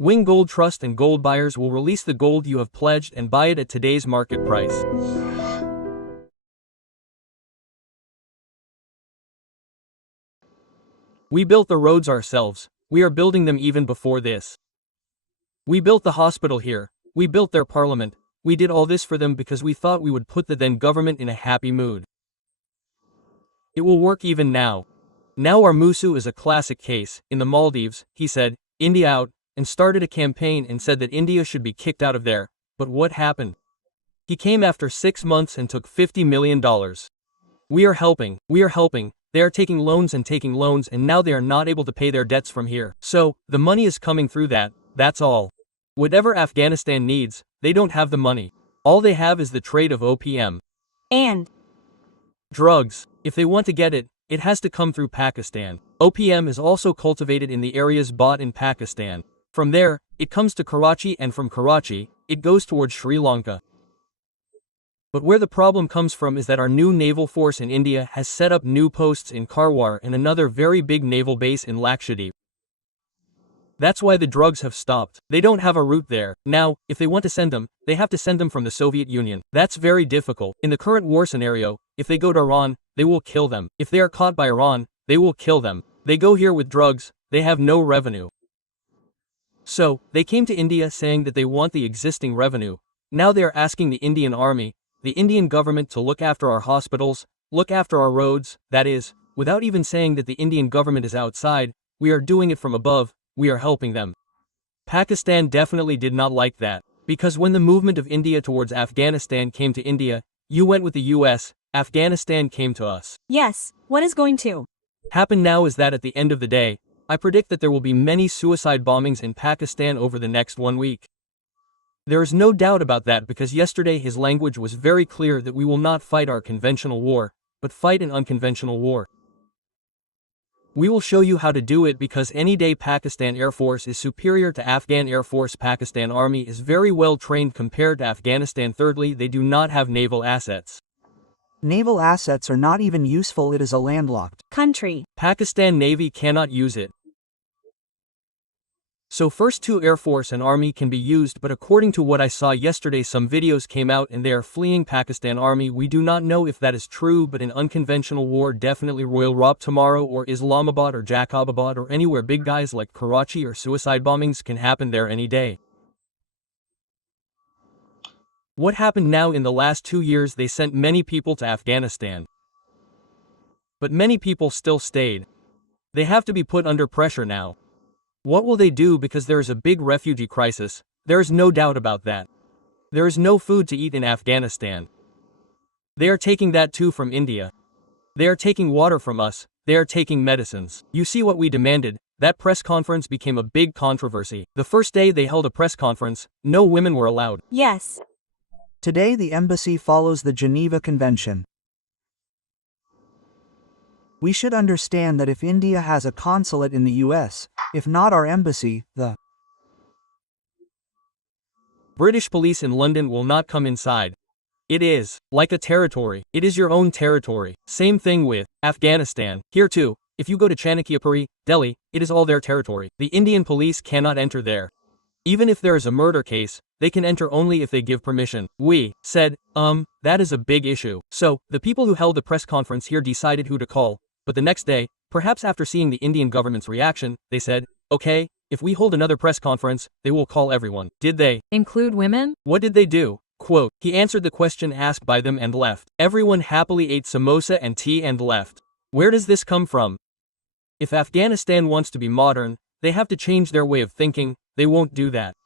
Wing Gold Trust and gold buyers will release the gold you have pledged and buy it at today's market price. We built the roads ourselves. We are building them even before this. We built the hospital here. We built their parliament. We did all this for them because we thought we would put the then government in a happy mood. It will work even now. Now our Musu is a classic case. In the Maldives, he said, India out, and started a campaign and said that India should be kicked out of there. But what happened? He came after 6 months and took $50 million. We are helping. They are taking loans and now they are not able to pay their debts from here. So, the money is coming through that, that's all. Whatever Afghanistan needs, they don't have the money. All they have is the trade of opium. And drugs. If they want to get it, it has to come through Pakistan. Opium is also cultivated in the areas bought in Pakistan. From there, it comes to Karachi and from Karachi, it goes towards Sri Lanka. But where the problem comes from is that our new naval force in India has set up new posts in Karwar and another very big naval base in Lakshadweep. That's why the drugs have stopped. They don't have a route there. Now, if they want to send them, they have to send them from the Soviet Union. That's very difficult. In the current war scenario, if they go to Iran, they will kill them. If they are caught by Iran, they will kill them. They go here with drugs, they have no revenue. So, they came to India saying that they want the existing revenue. Now they are asking the Indian army, the Indian government to look after our hospitals, look after our roads, that is, without even saying that the Indian government is outside, we are doing it from above, we are helping them. Pakistan definitely did not like that, because when the movement of India towards Afghanistan came to India, you went with the US, Afghanistan came to us. yes, what is going to Happen now is that at the end of the day, I predict that there will be many suicide bombings in Pakistan over the next 1 week. There is no doubt about that because yesterday his language was very clear that we will not fight our conventional war, but fight an unconventional war. We will show you how to do it because any day Pakistan Air Force is superior to Afghan Air Force. Pakistan Army is very well trained compared to Afghanistan. Thirdly, they do not have naval assets. Naval assets are not even useful, it is a landlocked country. Pakistan Navy cannot use it. So first two Air Force and Army can be used, but according to what I saw yesterday some videos came out and they are fleeing Pakistan Army. We do not know if that is true, but an unconventional war definitely Royal Rob tomorrow or Islamabad or Jacobabad or anywhere big guys like Karachi or suicide bombings can happen there any day. What happened now in the last 2 years, they sent many people to Afghanistan. But many people still stayed. They have to be put under pressure now. What will they do because there is a big refugee crisis? There is no doubt about that. There is no food to eat in Afghanistan. They are taking that too from India. They are taking water from us, they are taking medicines. You see what we demanded? That press conference became a big controversy. The first day they held a press conference, no women were allowed. Yes. Today the embassy follows the Geneva Convention. We should understand that if India has a consulate in the US, if not our embassy, the British police in London will not come inside. It is like a territory. It is your own territory. Same thing with Afghanistan. Here too, if you go to Chanakyapuri, Delhi, it is all their territory. The Indian police cannot enter there. Even if there is a murder case, they can enter only if they give permission. We said, that is a big issue. So, the people who held the press conference here decided who to call. But the next day, perhaps after seeing the Indian government's reaction, they said, okay, if we hold another press conference, they will call everyone. Did they Include women? What did they do? Quote, he answered the question asked by them and left. Everyone happily ate samosa and tea and left. Where does this come from? If Afghanistan wants to be modern, they have to change their way of thinking. They won't do that.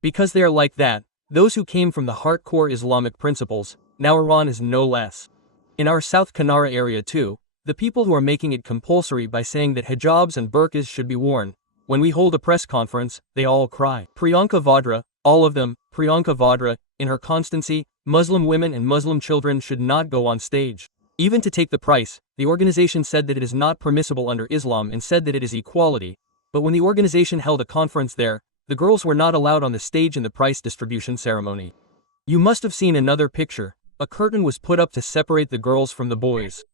Because they are like that, those who came from the hardcore Islamic principles, now Iran is no less. In our South Kanara area too, the people who are making it compulsory by saying that hijabs and burqas should be worn, when we hold a press conference, they all cry. Priyanka Vadra, all of them, Priyanka Vadra, in her constancy, Muslim women and Muslim children should not go on stage. Even to take the price, the organization said that it is not permissible under Islam and said that it is equality. But when the organization held a conference there, the girls were not allowed on the stage in the price distribution ceremony. You must have seen another picture. A curtain was put up to separate the girls from the boys.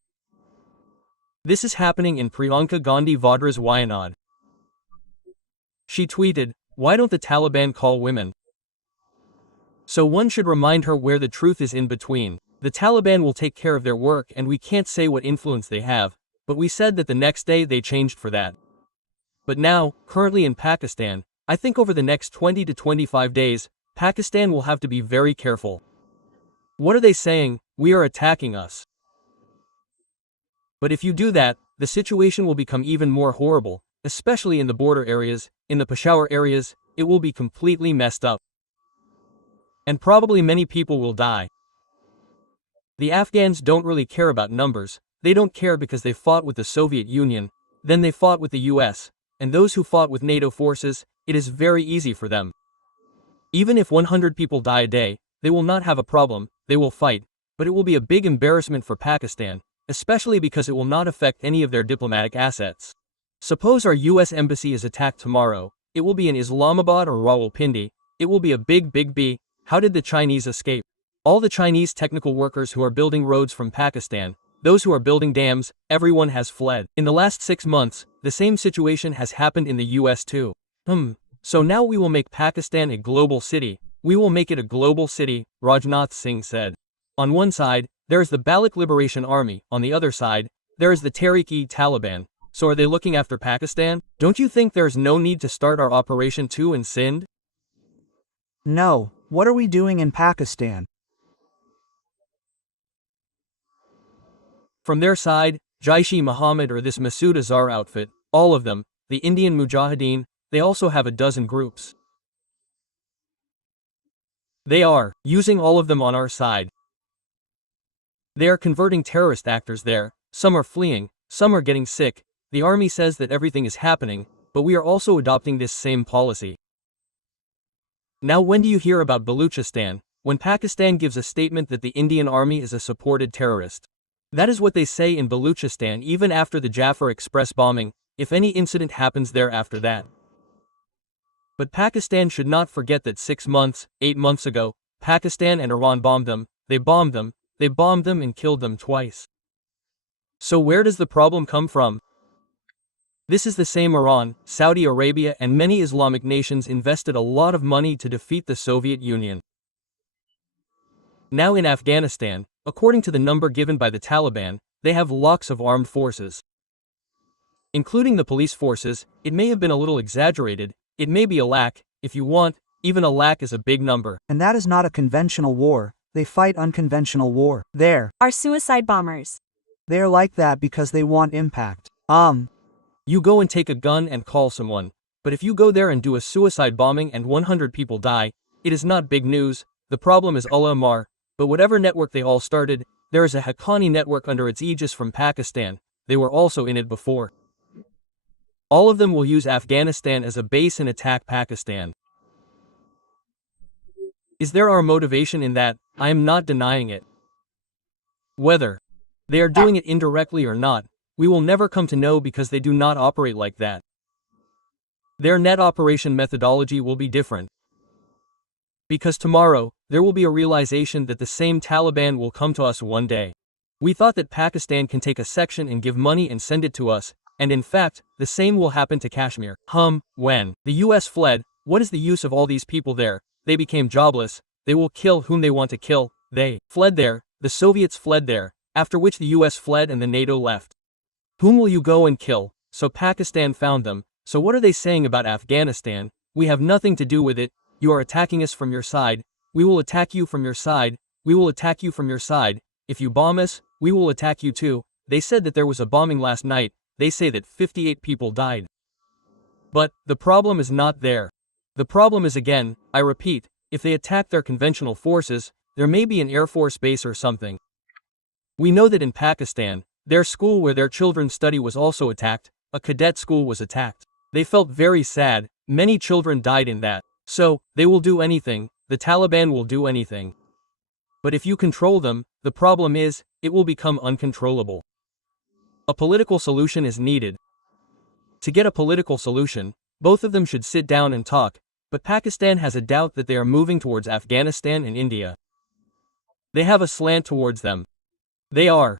This is happening in Priyanka Gandhi Vadra's Wayanad. She tweeted, Why don't the Taliban call women? So one should remind her where the truth is in between. The Taliban will take care of their work and we can't say what influence they have, but we said that the next day they changed for that. But now, currently in Pakistan, I think over the next 20 to 25 days, Pakistan will have to be very careful. What are they saying? We are attacking us. But if you do that, the situation will become even more horrible, especially in the border areas, in the Peshawar areas, it will be completely messed up. And probably many people will die. The Afghans don't really care about numbers, they don't care because they fought with the Soviet Union, then they fought with the US, and those who fought with NATO forces, it is very easy for them. Even if 100 people die a day, they will not have a problem, they will fight, but it will be a big embarrassment for Pakistan, especially because it will not affect any of their diplomatic assets. Suppose our US embassy is attacked tomorrow, it will be in Islamabad or Rawalpindi, it will be a big B. How did the Chinese escape? All the Chinese technical workers who are building roads from Pakistan, those who are building dams, everyone has fled. In the last 6 months, the same situation has happened in the US too. So now we will make Pakistan a global city. We will make it a global city, Rajnath Singh said. On one side, there is the Baloch Liberation Army, on the other side, there is the Tehrik-e-Taliban. So are they looking after Pakistan? Don't you think there is no need to start our operation too in Sindh? No, what are we doing in Pakistan? From their side, Jaish-e-Mohammed or this Masood Azhar outfit, all of them, the Indian Mujahideen, they also have a dozen groups. They are using all of them on our side. They are converting terrorist actors there, some are fleeing, some are getting sick. The army says that everything is happening, but we are also adopting this same policy. Now when do you hear about Baluchistan? When Pakistan gives a statement that the Indian army is a supported terrorist. That is what they say in Baluchistan even after the Jafar Express bombing, if any incident happens there after that. But Pakistan should not forget that 6 months, 8 months ago, Pakistan and Iran bombed them, they bombed them and killed them twice. So where does the problem come from? This is the same Iran, Saudi Arabia and many Islamic nations invested a lot of money to defeat the Soviet Union. Now in Afghanistan, according to the number given by the Taliban, they have lakhs of armed forces. Including the police forces, it may have been a little exaggerated, it may be a lakh, if you want, even a lakh is a big number. And that is not a conventional war, they fight unconventional war. Are suicide bombers. They are like that because they want impact. You go and take a gun and call someone, but if you go there and do a suicide bombing and 100 people die, it is not big news, the problem is Allah Amar, but whatever network they all started, there is a Haqqani network under its aegis from Pakistan, they were also in it before. All of them will use Afghanistan as a base and attack Pakistan. Is there our motivation in that? I am not denying it. Whether they are doing it indirectly or not, we will never come to know because they do not operate like that. Their net operation methodology will be different. Because tomorrow, there will be a realization that the same Taliban will come to us one day. We thought that Pakistan can take a section and give money and send it to us, and in fact, the same will happen to Kashmir. When the US fled, what is the use of all these people there? They became jobless, they will kill whom they want to kill, they fled there, the Soviets fled there, after which the US fled and the NATO left. Whom will you go and kill? So Pakistan found them, so what are they saying about Afghanistan? We have nothing to do with it, you are attacking us from your side, we will attack you from your side, we will attack you from your side, if you bomb us, we will attack you too. They said that there was a bombing last night, they say that 58 people died. But, the problem is not there. The problem is again, I repeat, if they attack their conventional forces, there may be an Air Force base or something. We know that in Pakistan, their school where their children study was also attacked, a cadet school was attacked. They felt very sad, many children died in that. So, they will do anything, the Taliban will do anything. But if you control them, the problem is, it will become uncontrollable. A political solution is needed. To get a political solution, both of them should sit down and talk, but Pakistan has a doubt that they are moving towards Afghanistan and India. They have a slant towards them. They are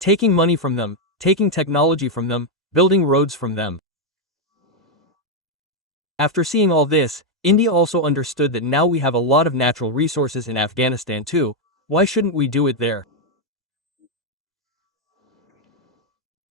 taking money from them, taking technology from them, building roads from them. After seeing all this, India also understood that now we have a lot of natural resources in Afghanistan too, why shouldn't we do it there?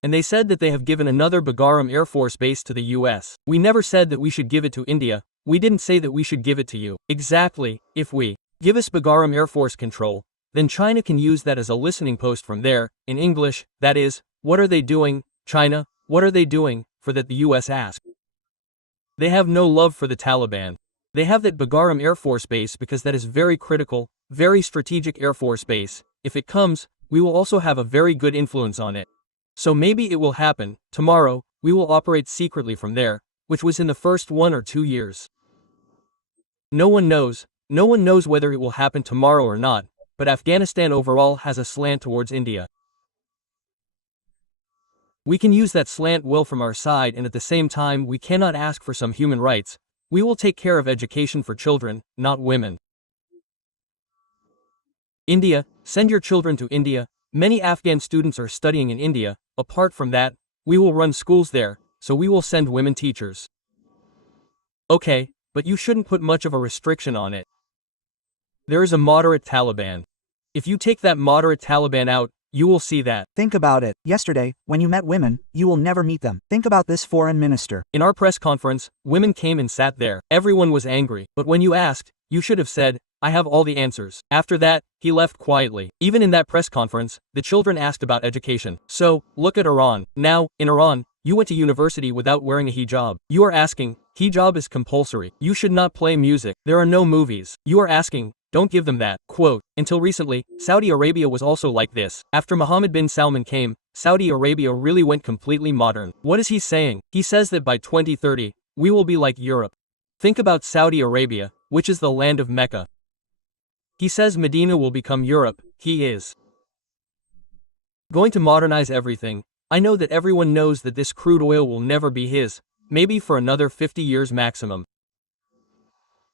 And they said that they have given another Bagaram Air Force base to the US. We never said that we should give it to India, we didn't say that we should give it to you. Exactly, if we give us Bagaram Air Force control, then China can use that as a listening post from there, in English, that is, what are they doing, China, what are they doing, for that the US asked. They have no love for the Taliban. They have that Bagaram Air Force base because that is very critical, very strategic Air Force base. If it comes, we will also have a very good influence on it. So maybe it will happen, tomorrow, we will operate secretly from there, which was in the first 1 or 2 years. No one knows whether it will happen tomorrow or not, but Afghanistan overall has a slant towards India. We can use that slant well from our side, and at the same time we cannot ask for some human rights. We will take care of education for children, not women. India, send your children to India. Many Afghan students are studying in India. Apart from that, we will run schools there, so we will send women teachers. Okay, but you shouldn't put much of a restriction on it. There is a moderate Taliban. If you take that moderate Taliban out, you will see that. Think about it. Yesterday, when you met women, you will never meet them. Think about this foreign minister. In our press conference, women came and sat there. Everyone was angry. But when you asked, you should have said, I have all the answers. After that, he left quietly. Even in that press conference, the children asked about education. So, look at Iran. Now, in Iran, you went to university without wearing a hijab. You are asking, hijab is compulsory. You should not play music. There are no movies. You are asking, don't give them that. Quote, until recently, Saudi Arabia was also like this. After Mohammed bin Salman came, Saudi Arabia really went completely modern. What is he saying? He says that by 2030, we will be like Europe. Think about Saudi Arabia, which is the land of Mecca. He says Medina will become Europe. He is going to modernize everything. I know that everyone knows that this crude oil will never be his, maybe for another 50 years maximum.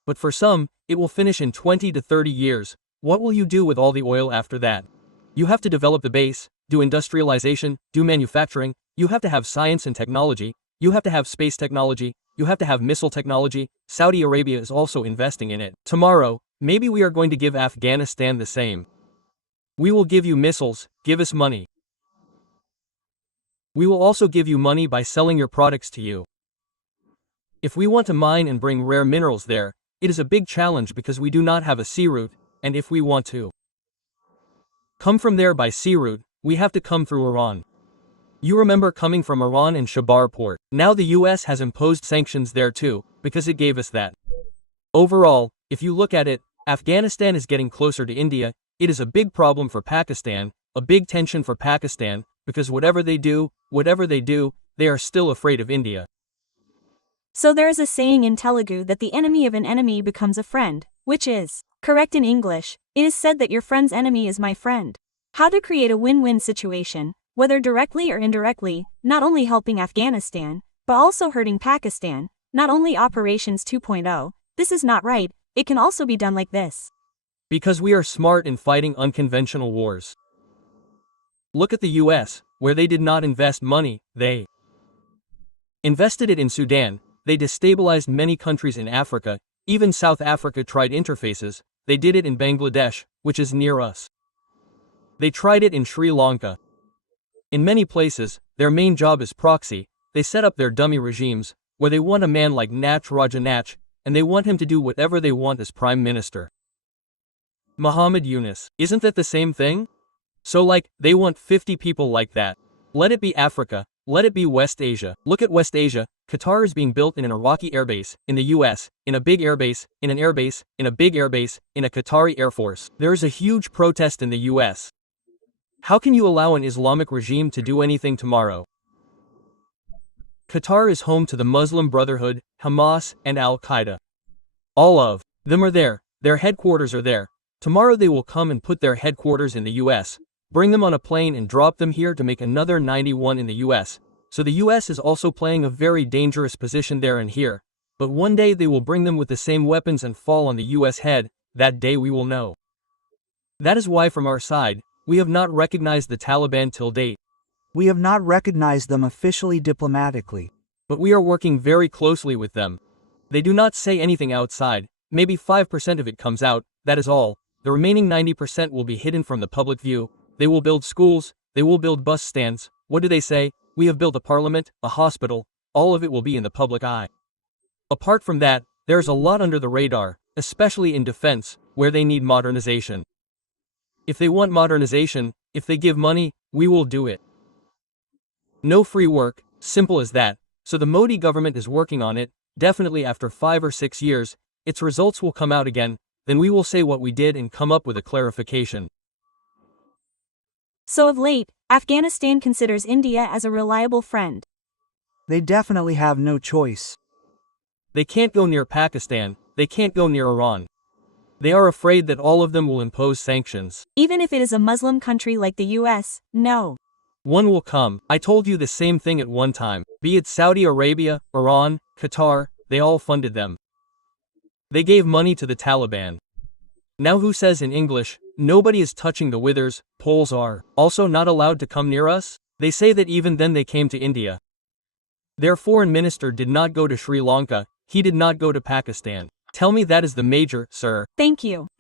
But for some, it will finish in 20 to 30 years. What will you do with all the oil after that? You have to develop the base, do industrialization, do manufacturing, you have to have science and technology, you have to have space technology, you have to have missile technology. Saudi Arabia is also investing in it. Tomorrow, maybe we are going to give Afghanistan the same. We will give you missiles, give us money. We will also give you money by selling your products to you. If we want to mine and bring rare minerals there, it is a big challenge because we do not have a sea route, and if we want to come from there by sea route, we have to come through Iran. You remember coming from Iran and Shabar port. Now the US has imposed sanctions there too, because it gave us that. Overall, if you look at it, Afghanistan is getting closer to India. It is a big problem for Pakistan, a big tension for Pakistan, because whatever they do, they are still afraid of India. So there is a saying in Telugu that the enemy of an enemy becomes a friend, which is correct in English. It is said that your friend's enemy is my friend. How to create a win-win situation, whether directly or indirectly, not only helping Afghanistan, but also hurting Pakistan, not only Operations 2.0, this is not right, it can also be done like this. Because we are smart in fighting unconventional wars. Look at the US, where they did not invest money, they invested it in Sudan. They destabilized many countries in Africa, even South Africa tried interfaces. They did it in Bangladesh, which is near us. They tried it in Sri Lanka. In many places, their main job is proxy. They set up their dummy regimes, where they want a man like Nach Raja Nach, and they want him to do whatever they want as prime minister. Muhammad Yunus, isn't that the same thing? So they want 50 people like that. Let it be Africa, let it be West Asia. Look at West Asia. Qatar is being built in an Iraqi airbase, in the US, in a big airbase, in an airbase, in a big airbase, in a Qatari air force. There is a huge protest in the US. How can you allow an Islamic regime to do anything tomorrow? Qatar is home to the Muslim Brotherhood, Hamas, and Al-Qaeda. All of them are there, their headquarters are there. Tomorrow they will come and put their headquarters in the US, bring them on a plane and drop them here to make another 91 in the US. So the US is also playing a very dangerous position there and here. But one day they will bring them with the same weapons and fall on the US head. That day we will know. That is why from our side, we have not recognized the Taliban till date. We have not recognized them officially diplomatically. But we are working very closely with them. They do not say anything outside, maybe 5% of it comes out, that is all. The remaining 90% will be hidden from the public view. They will build schools, they will build bus stands. What do they say? We have built a parliament, a hospital, all of it will be in the public eye. Apart from that, there's a lot under the radar, especially in defense, where they need modernization. If they want modernization, if they give money, we will do it. No free work, simple as that. So the Modi government is working on it, definitely after 5 or 6 years, its results will come out again, then we will say what we did and come up with a clarification. So of late, Afghanistan considers India as a reliable friend. They definitely have no choice. They can't go near Pakistan, they can't go near Iran. They are afraid that all of them will impose sanctions. Even if it is a Muslim country like the US, no. One will come. I told you the same thing at one time. Be it Saudi Arabia, Iran, Qatar, they all funded them. They gave money to the Taliban. Now who says in English, nobody is touching the withers, Poles are also not allowed to come near us? They say that even then they came to India. Their foreign minister did not go to Sri Lanka, he did not go to Pakistan. Tell me that is the major, sir. Thank you.